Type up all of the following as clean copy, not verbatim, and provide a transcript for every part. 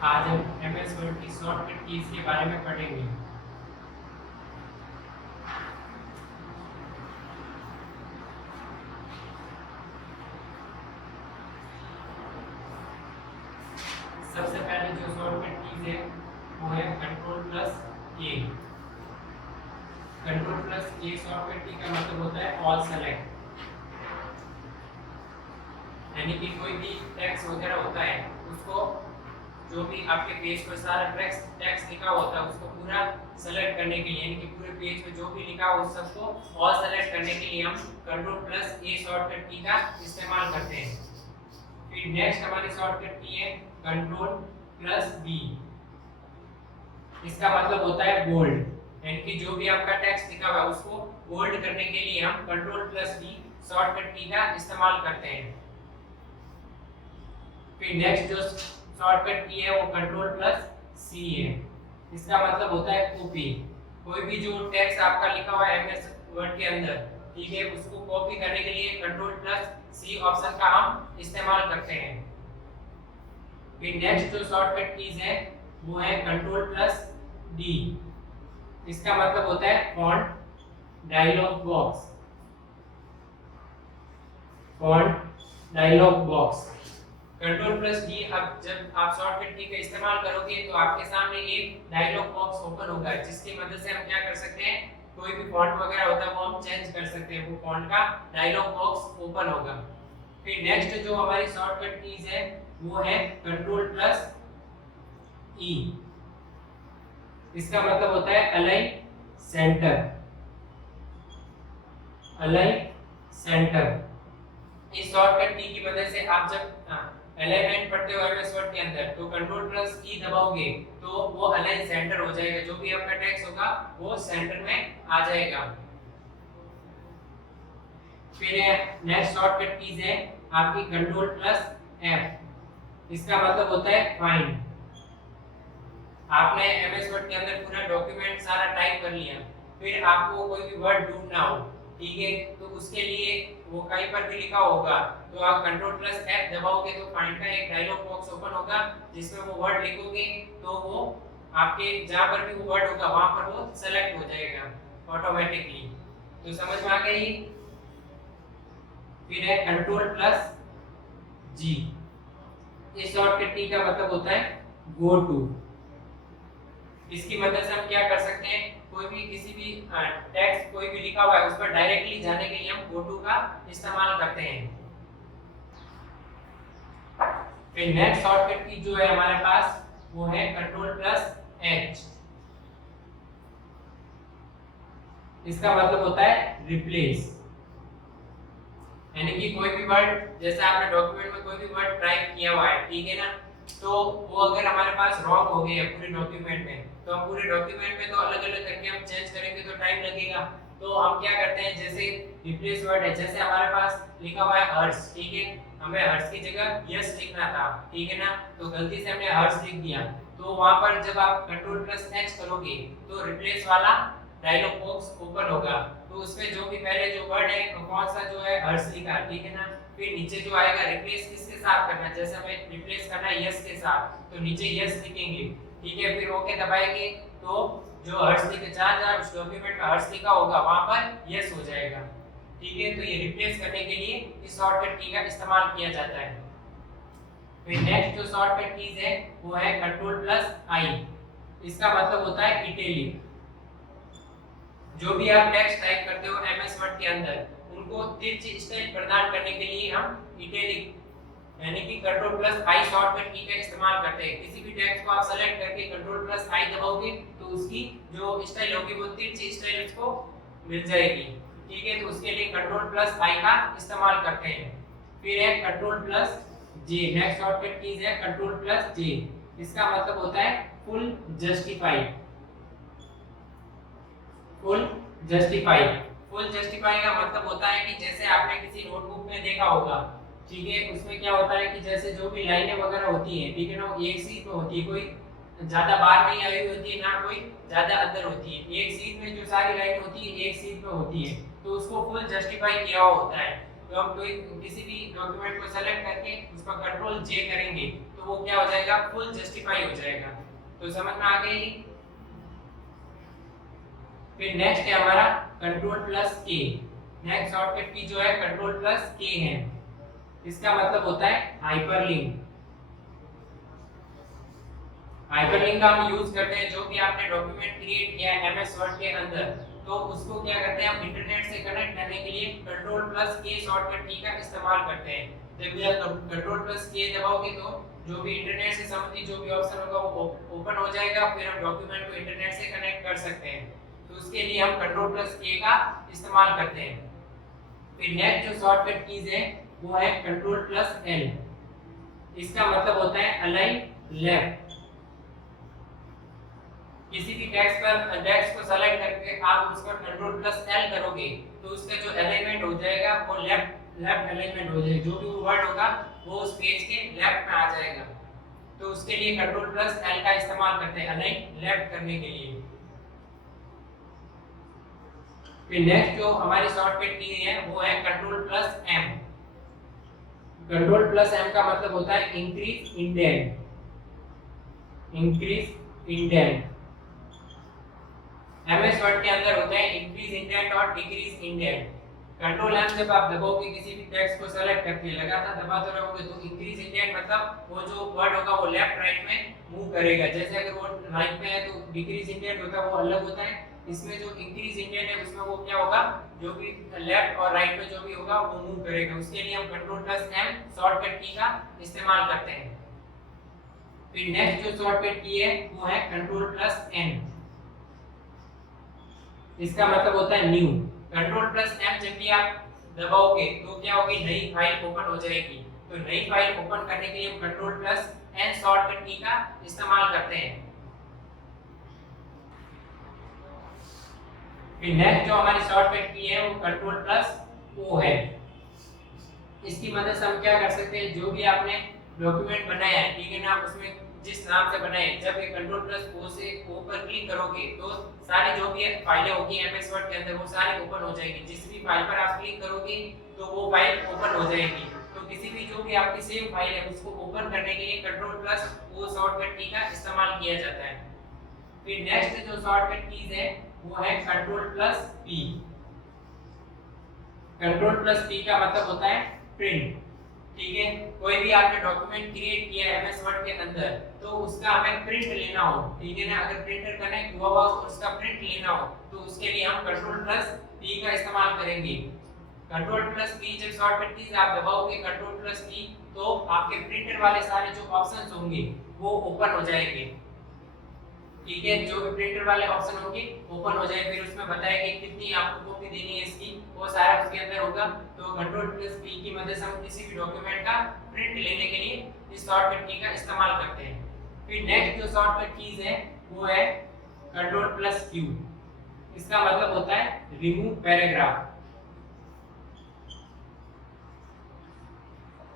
आज हम MS word की शॉर्टकट कीज के बारे में पढ़ेंगे। सबसे पहले जो शॉर्टकट कीज है वो है कंट्रोल प्लस ए। कंट्रोल प्लस ए शॉर्टकट की का मतलब होता है ऑल सेलेक्ट, यानी कि कोई भी टेक्स्ट वगैरह होता है उसको, जो भी आपके पेज पर सारा टेक्स्ट लिखा होता है उसको पूरा सेलेक्ट करने के लिए, यानी कि पूरे पेज पे जो भी लिखा हो उस सबको ऑल सेलेक्ट करने के लिए हम कंट्रोल प्लस ए शॉर्टकट की का इस्तेमाल करते हैं। फिर नेक्स्ट हमारी शॉर्टकट की है कंट्रोल प्लस बी। इसका मतलब होता है बोल्ड, यानी कि जो भी आपका टेक्स्ट लिखा हुआ है उसको बोल्ड करने के लिए हम कंट्रोल प्लस बी शॉर्टकट की का इस्तेमाल करते हैं। फिर नेक्स्ट जो शॉर्टकट की है वो कंट्रोल प्लस सी है। इसका मतलब होता है कॉपी। कोई भी जो टेक्स्ट आपका लिखा हुआ है एमएस वर्ड के अंदर, ठीक है, उसको कॉपी करने के लिए कंट्रोल प्लस सी ऑप्शन का हम इस्तेमाल करते हैं। फिर नेक्स्ट जो शॉर्टकट कीज है वो है कंट्रोल प्लस डी। इसका मतलब होता है font dialog box. Font dialog box control plus D. अब जब आप शॉर्टकट की का इस्तेमाल करोगे तो आपके सामने एक डायलॉग बॉक्स ओपन होगा, जिसकी मदद से हम क्या कर सकते हैं, कोई भी फॉन्ट वगैरह होता है वो हम चेंज कर सकते हैं, वो फॉन्ट का डायलॉग बॉक्स ओपन होगा। फिर नेक्स्ट जो हमारी शॉर्टकट कीज है वो है कंट्रोल प्लस ई। इसका मतलब होता है अलाइन सेंटर। Align centre. इस शॉर्टकट की मदद से आप जब अलाइनमेंट पढ़ते हो एमएस वर्ड के अंदर तो कंट्रोल प्लस ई दबाओगे तो वो अलाइन सेंटर हो जाएगा, जो भी आपका टेक्स्ट होगा वो सेंटर में आ जाएगा। फिर नेक्स्ट शॉर्टकट कीज है आपकी कंट्रोल प्लस एफ। इसका मतलब होता है फाइंड। आपने एमएस वर्ड के अंदर पूरा डॉक्यूमेंट सारा टाइप कर लिया, फिर आपको कोई भी वर्ड ढूंढना हो, ठीक है, तो उसके लिए वो कहीं पर भी लिखा होगा तो आप कंट्रोल प्लस एफ दबाओगे तो फाइंड का एक डायलॉग बॉक्स ओपन होगा, जिसमें वो वर्ड लिखोगे तो वो आपके जहां पर भी वो वर्ड होगा वहां पर वो सेलेक्ट हो जाएगा ऑटोमेटिकली। तो समझ में आ गई। फिर है कंट्रोल प्लस जी। इस शॉर्टकट की का मतलब होता है गो टू। इसकी मदद से हम क्या कर सकते हैं, कोई भी किसी भी टेक्स्ट कोई भी लिखा हुआ है उस पर डायरेक्टली जाने के लिए हम गो टू का इस्तेमाल करते हैं। फिर नेक्स्ट शॉर्टकट की जो है हमारे पास वो है कंट्रोल प्लस एच। इसका मतलब होता है रिप्लेस, यानी कि कोई भी वर्ड, जैसे आपने डॉक्यूमेंट में कोई भी वर्ड टाइप किया हुआ है, ठीक है ना, तो वो अगर हमारे पास रॉन्ग हो गया है पूरे डॉक्यूमेंट में तो हम पूरे डॉक्यूमेंट में तो अलग अलग करके हम चेंज करेंगे तो टाइम लगेगा। तो हम क्या करते हैं, जैसे रिप्लेस वर्ड है, जैसे हमारे पास लिखा हुआ है हर्ष, ठीक है, हमें हर्ष की जगह यस लिखना था, ठीक है ना, तो गलती से हमने हर्ष लिख दिया, तो वहां पर जब आप कंट्रोल प्लस एच करोगे तो रिप्लेस वाला डायलॉग बॉक्स ओपन होगा, तो उसमें जो भी पहले जो वर्ड है तो कौन सा जो है हर्ष लिखा है, ठीक है ना, फिर नीचे जो आएगा रिप्लेस किसके साथ करना है, जैसे हमें रिप्लेस करना है यस के साथ तो नीचे यस लिखेंगे, ठीक है, फिर ओके दबाएंगे तो जो हर्ष लिखे जहां उस डॉक्यूमेंट में हर्ष लिखा होगा वहां पर यस हो जाएगा, ठीक है। तो ये रिप्लेस करने के लिए इस शॉर्टकट की का इस्तेमाल किया जाता है। फिर नेक्स्ट जो शॉर्टकट कीज है वो है कंट्रोल प्लस आई। इसका मतलब होता है इटैलिक। जो भी आप टेक्स्ट टाइप करते हो एमएस वर्ड के अंदर उनको तिरछी स्टाइल प्रदान करने के लिए हम इटैलिक यानी कि कंट्रोल प्लस आई शॉर्टकट की का इस्तेमाल करते हैं। किसी भी टेक्स्ट को आप सेलेक्ट करके कंट्रोल प्लस आई दबाओगे तो उसकी जो स्टाइल होगी वो तिरछी स्टाइल उसको मिल जाएगी, ठीक है, तो उसके लिए कंट्रोल प्लस आई का इस्तेमाल करते हैं। फिर है कंट्रोल प्लस जे। नेक्स्ट शॉर्टकट कीज है कंट्रोल प्लस जे। इसका मतलब होता है full justify. Full justify. Full justify का मतलब होता है कि जैसे आपने किसी नोटबुक में देखा होगा, ठीक है, उसमें क्या होता है कि जैसे जो भी लाइनें वगैरह होती हैं, ठीक है ना, एक सीट में होती है, कोई ज्यादा बाहर नहीं आई हुई होती है ना कोई ज्यादा अंदर होती है, एक सीट में जो सारी लाइन होती है एक सीट में होती है, तो उसको फुल जस्टिफाई किया हुआ होता है। तो हम कोई किसी भी डॉक्यूमेंट को सेलेक्ट करके उस पर कंट्रोल जे करेंगे तो वो क्या हो जाएगा, फुल जस्टिफाई हो जाएगा। तो समझ में आ गई। फिर नेक्स्ट है हमारा कंट्रोल प्लस के। नेक्स्ट शॉर्टकट की जो है कंट्रोल प्लस के है। इसका मतलब होता है हाइपरलिंक। हाइपरलिंक का हम यूज करते हैं जो भी आपने डॉक्यूमेंट क्रिएट किया है एमएस वर्ड के अंदर, तो उसको क्या करते हैं हम इंटरनेट से कनेक्ट करने के लिए कंट्रोल प्लस के शॉर्टकट की का इस्तेमाल करते हैं। जब भी आप कंट्रोल प्लस के दबाओगे तो जो भी इंटरनेट से संबंधित जो भी ऑप्शन होगा वो ओपन हो जाएगा, फिर हम डॉक्यूमेंट को इंटरनेट से कनेक्ट कर सकते हैं। तो उसके लिए हम कंट्रोल प्लस के का इस्तेमाल करते हैं। फिर नेक्स्ट जो शॉर्टकट कीज है वो है कंट्रोल प्लस एल। इसका मतलब होता है अलाइन लेफ्ट। किसी भी टेक्स्ट को सेलेक्ट करके आप उसका कंट्रोल प्लस एल करोगे तो उसका जो अलाइनमेंट हो जाएगा वो लेफ्ट अलाइनमेंट हो जाएगा। जो भी वर्ड होगा वो उस पेज के लेफ्ट में आ जाएगा। तो उसके लिए कंट्रोल प्लस एल का इस्तेमाल करते हैं अलाइन लेफ्ट करने के लिए। फिर नेक्स्ट जो हमारी शॉर्टकट की है वो है control plus M. Control plus M का मतलब होता है increase indent. Increase indent MS Word के अंदर होता है इंक्रीज इंडेंट और डिक्रीज इंडेंट। कंट्रोल एम जब आप दबाओगे किसी भी टेक्स्ट को सेलेक्ट करके लगातार दबाते रहोगे तो इंक्रीज इंडेंट मतलब वो जो वर्ड होगा वो लेफ्ट राइट में मूव करेगा। जैसे अगर वो राइट में है तो डिक्रीज इंडेंट होता है वो अलग होता है। इसमें जो इंक्रीज इंडेंट है उसमें वो क्या होगा, जो भी लेफ्ट और राइट में जो भी होगा वो मूव करेगा। उसके लिए हम कंट्रोल प्लस एम शॉर्टकट की का इस्तेमाल करते हैं। फिर नेक्स्ट जो शॉर्टकट की है वो है कंट्रोल प्लस एन। इसका मतलब होता है न्यू। कंट्रोल प्लस एम जब भी आप दबाओगे तो क्या होगी, नई फाइल ओपन हो जाएगी। तो नई फाइल ओपन करने के लिए हम कंट्रोल प्लस एन शॉर्टकट की का इस्तेमाल करते हैं। फिर नेक्स्ट जो हमारी शॉर्टकट की है वो कंट्रोल प्लस ओ है। इसकी मदद से हम क्या कर सकते हैं, जो भी आपने डॉक्यूमेंट बनाया है, ठीक है ना, उसमें जिस नाम से बनाए, जब ये कंट्रोल प्लस ओ से ओ पर क्लिक करोगे तो सारी जो भी फाइलें होगी एमएस वर्ड के अंदर वो सारी ओपन हो जाएगी। जिस भी फाइल पर आप क्लिक करोगे तो वो फाइल ओपन हो जाएगी। तो किसी भी जो भी आपकी सेव फाइल है उसको ओपन करने के लिए कंट्रोल प्लस ओ शॉर्टकट की का इस्तेमाल किया जाता है। फिर नेक्स्ट जो शॉर्टकट कीज है वो है control plus P. Control plus P का मतलब होता है प्रिंट। ठीक है, कोई भी आपने डॉक्यूमेंट क्रिएट किया है एमएस वर्ड के अंदर तो उसका हमें प्रिंट लेना हो, ठीक है ना, अगर प्रिंटर कनेक्ट हुआ हो और उसका प्रिंट लेना हो तो उसके लिए हम कंट्रोल प्लस पी का इस्तेमाल करेंगे। कंट्रोल प्लस पी जब शॉर्टकट कीज आप दबाओगे कंट्रोल प्लस पी तो आपके प्रिंटर वाले सारे जो ऑप्शंस होंगे वो ओपन हो जाएंगे। ठीक है, जो भी प्रिंटर वाले ऑप्शन होंगे ओपन हो जाए, फिर उसमें बताया कि कितनी आपको कॉपी देनी है इसकी, वो सारा उसके अंदर होगा। तो कंट्रोल प्लस पी की मदद से हम किसी भी डॉक्यूमेंट का प्रिंट लेने के लिए इस शॉर्टकट की का इस्तेमाल करते हैं। फिर नेक्स्ट जो शॉर्टकट कीज है वो है कंट्रोल प्लस क्यू। इसका मतलब होता है remove paragraph.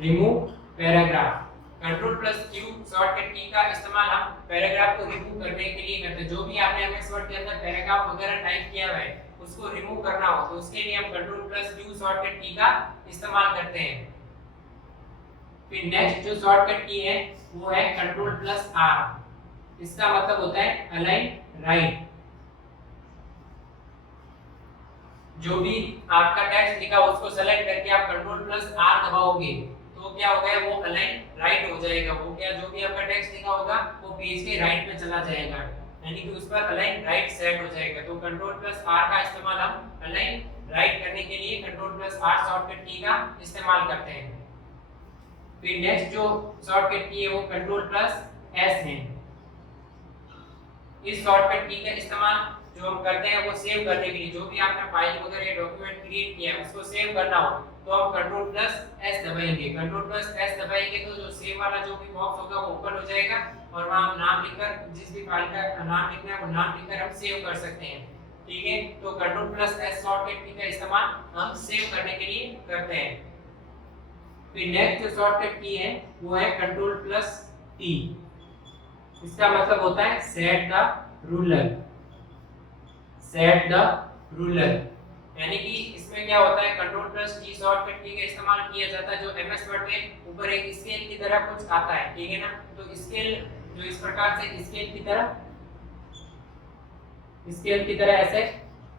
Remove paragraph. Control plus Q shortcut की का इस्तेमाल हम पैराग्राफ को रिमूव करने के लिए करते हैं। जो भी आपने एमएस वर्ड के अंदर पैराग्राफ वगैरह टाइप किया हुआ है उसको रिमूव करना हो तो उसके लिए हम कंट्रोल प्लस क्यू शॉर्टकट की का इस्तेमाल करते हैं। फिर नेक्स्ट जो शॉर्टकट की है वो है कंट्रोल प्लस आर। इसका मतलब होता है अलाइन राइट। जो भी आपका टेक्स्ट लिखा उसको सेलेक्ट करके आप कंट्रोल प्लस आर दबाओगे तो क्या होगा, वो अलाइन राइट हो जाएगा। वो क्या, जो भी आपका टेक्स्ट लिखा होगा वो पेज के राइट में चला जाएगा, यानी कि उस पर अलाइन राइट सेट हो जाएगा। तो कंट्रोल प्लस आर का इस्तेमाल हम अलाइन राइट करने के लिए कंट्रोल प्लस आर शॉर्टकट की का इस्तेमाल करते हैं। फिर नेक्स्ट जो शॉर्टकट की है वो कंट्रोल प्लस एस है। इस शॉर्टकट की का इस्तेमाल जो हम करते हैं वो सेव करने के लिए, जो भी आपने फाइल वगैरह या डॉक्यूमेंट क्रिएट किया है उसको सेव करना हो तो हम कंट्रोल प्लस एस दबाएंगे। कंट्रोल प्लस एस दबाएंगे तो जो सेव वाला जो भी बॉक्स होगा वो ओपन हो जाएगा और वहां हम नाम लिखकर, जिस भी फाइल का नाम लिखना है वो नाम लिखकर हम सेव कर सकते हैं। ठीक है, तो कंट्रोल प्लस एस शॉर्टकट की का इस्तेमाल हम सेव करने के लिए करते हैं। फिर नेक्स्ट जो शॉर्टकट की है वो है कंट्रोल प्लस टी। इसका मतलब होता है set the ruler. Set the ruler. यानी कि इसमें क्या होता है, कंट्रोल प्लस टी शॉर्टकट की का इस्तेमाल किया जाता है जो एमएस वर्ड में ऊपर एक स्केल की तरह कुछ आता है, ठीक है ना। तो स्केल जो इस प्रकार से स्केल की तरह ऐसे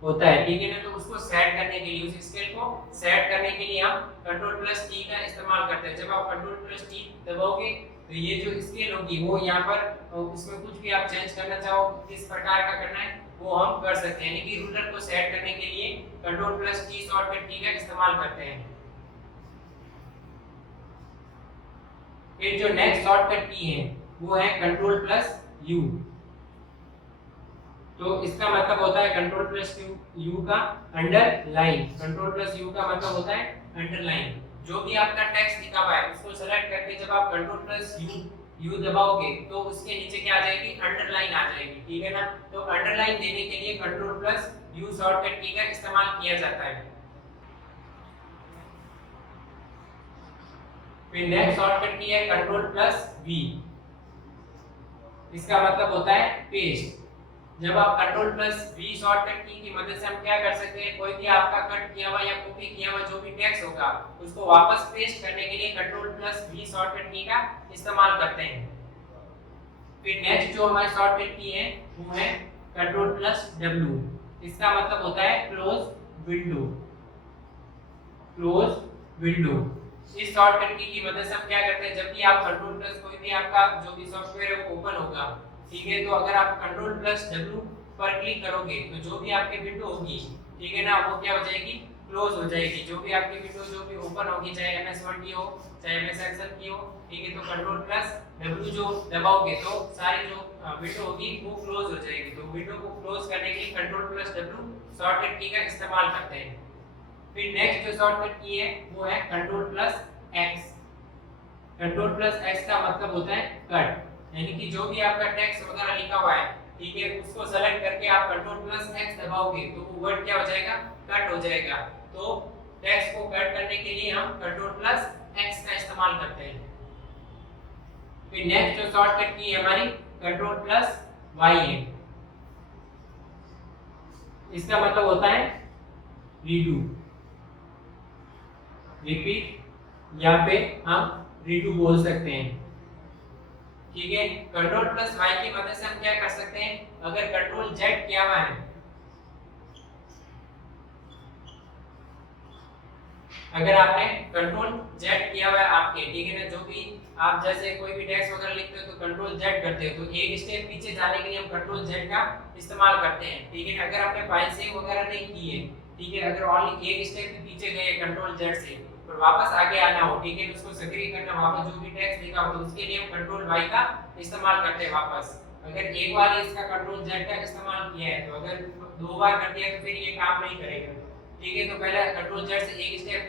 होता है, ठीक है ना। तो उसको सेट करने के लिए, उस स्केल को सेट करने के लिए हम कंट्रोल प्लस टी का इस्तेमाल करते हैं। जब आप कंट्रोल प्लस टी दबाओगे तो ये जो स्केल होगी वो यहाँ पर उसमें कुछ भी आप चेंज करना चाहो, किस प्रकार का करना है वो हम कर सकते हैं। यानी कि रूलर को सेट करने के लिए कंट्रोल प्लस टी शॉर्टकट की का इस्तेमाल करते हैं। फिर जो नेक्स्ट शॉर्टकट की है वो है कंट्रोल प्लस यू। तो इसका मतलब होता है कंट्रोल प्लस यू का अंडरलाइन। कंट्रोल प्लस यू का मतलब होता है अंडरलाइन। जो भी आपका टेक्स्ट लिखा हुआ है उसको सेलेक्ट करके जब आप कंट्रोल प्लस यू दबाओगे तो उसके नीचे क्या आ जाएगी, अंडरलाइन आ जाएगी, ठीक है ना। तो अंडरलाइन देने के लिए कंट्रोल प्लस यू शॉर्टकट की का इस्तेमाल किया जाता है। फिर नेक्स्ट शॉर्टकट की है कंट्रोल प्लस वी। इसका मतलब होता है पेस्ट। जब आप कंट्रोल प्लस वी शॉर्टकट की मदद से हम क्या कर सकते हैं, कोई भी आपका कट किया हुआ या कॉपी किया हुआ जो भी टेक्स्ट होगा उसको वापस पेस्ट करने के लिए कंट्रोल प्लस वी शॉर्टकट की का इस्तेमाल करते हैं। फिर नेक्स्ट जो हमारी शॉर्टकट की है वो है कंट्रोल प्लस डब्ल्यू। इसका मतलब होता है क्लोज विंडो। क्लोज विंडो इस शॉर्टकट की मदद से हम क्या करते हैं, जब भी आप कंट्रोल प्लस कोई भी आपका जो भी सॉफ्टवेयर है वो ओपन होगा, ठीक है, तो अगर आप कंट्रोल प्लस डब्ल्यू पर क्लिक करोगे तो जो भी आपकी विंडो होगी, ठीक है ना, वो क्या हो जाएगी, क्लोज हो जाएगी। जो भी आपकी विंडो जो भी ओपन होगी, चाहे एमएस वर्ड की हो चाहे एमएस एक्सेल की हो, ठीक है, तो कंट्रोल प्लस डब्ल्यू जो दबाओगे तो सारी जो विंडो होगी वो क्लोज हो जाएगी। तो विंडो को क्लोज करने के लिए कंट्रोल प्लस डब्ल्यू शॉर्टकट की का इस्तेमाल करते हैं। फिर नेक्स्ट जो शॉर्टकट की है वो है control plus x. Control plus x का मतलब होता है कट। यानी कि जो भी आपका टेक्स्ट वगैरह लिखा हुआ है, ठीक है, उसको सेलेक्ट करके आप कंट्रोल प्लस एक्स दबाओगे तो वो वर्ड क्या हो जाएगा, कट हो जाएगा। तो टेक्स्ट को कट करने के लिए हम कंट्रोल प्लस एक्स का इस्तेमाल करते हैं। फिर नेक्स्ट जो शॉर्टकट की है हमारी कंट्रोल प्लस वाई है। इसका मतलब होता है रीडू, रिपीट, या फिर हम रीडू बोल सकते हैं, ठीक है। कंट्रोल प्लस वाई की मदद से हम क्या कर सकते हैं, अगर कंट्रोल जेड किया हुआ है, अगर आपने कंट्रोल जेड किया हुआ है आपके, ठीक है ना, जो भी आप जैसे कोई भी टेक्स्ट वगैरह लिखते हो तो कंट्रोल जेड करते हो, तो एक स्टेप पीछे जाने के लिए हम कंट्रोल जेड का इस्तेमाल करते हैं, ठीक है। अगर आपने फाइल सेव वगैरह नहीं की है, ठीक है, अगर ओनली एक स्टेप भी पीछे गए कंट्रोल जेड से और वापस आगे आना हो, ठीक है, उसको सक्रिय करना, वापस जो भी टेक्स्ट लिखा हो तो उसके लिए हम कंट्रोल वाई का इस्तेमाल करते हैं वापस। अगर एक बार इसका कंट्रोल जेड का इस्तेमाल किया है, तो अगर दो बार कर दिया तो फिर ये काम नहीं करेगा, ठीक है। तो पहले कंट्रोल जेड से एक स्टेप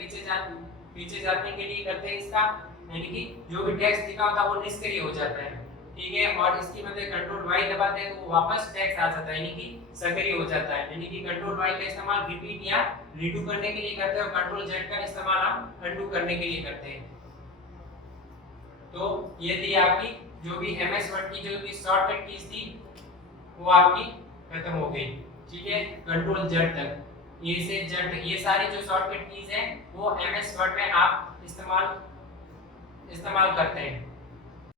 पीछे जाने के लिए करते हैं इसका, यानी कि जो भी टेक्स्ट लिखा होता है वो निष्क्रिय हो जाता है, ठीक है। और इसकी मदद कंट्रोल वाई दबाते हैं तो वो वापस टेक्स्ट आ जाता है, यानी कि सक्रिय हो जाता है। यानी कि कंट्रोल वाई का इस्तेमाल रिपीट या रीडू करने के लिए करते हैं और कंट्रोल जेड का इस्तेमाल हम अनडू करने के लिए करते हैं। तो ये थी आपकी जो भी एमएस वर्ड की जो भी शॉर्टकट कीज थी वो आपकी खत्म हो गई, ठीक है, कंट्रोल जेड तक, ये से जेड तक, ये सारी जो शॉर्टकट कीज है वो एमएस वर्ड में आप इस्तेमाल करते हैं।